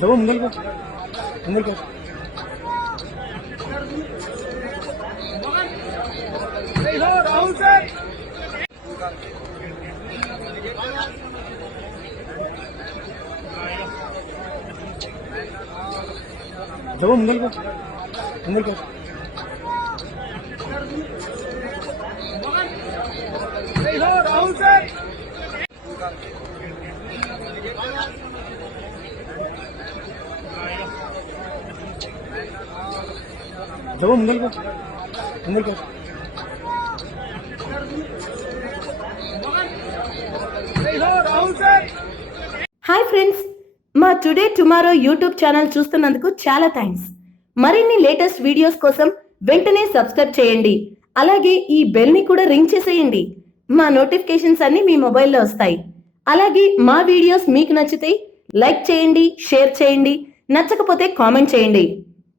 जाओ मंगल को राहुल सर जाओ मंगल को राहुल सर जाओ मंगल को राहुल सर। హాయ్ ఫ్రెండ్స్, మా టుడే టుమారో యూట్యూబ్ ఛానల్ చూస్తున్నందుకు చాలా థ్యాంక్స్. మరిన్ని లేటెస్ట్ వీడియోస్ కోసం వెంటనే సబ్స్క్రైబ్ చేయండి. అలాగే ఈ బెల్ ని కూడా రింగ్ చేసేయండి. మా నోటిఫికేషన్స్ అన్ని మీ మొబైల్లో వస్తాయి. అలాగే మా వీడియోస్ మీకు నచ్చితే లైక్ చేయండి, షేర్ చేయండి, నచ్చకపోతే కామెంట్ చేయండి.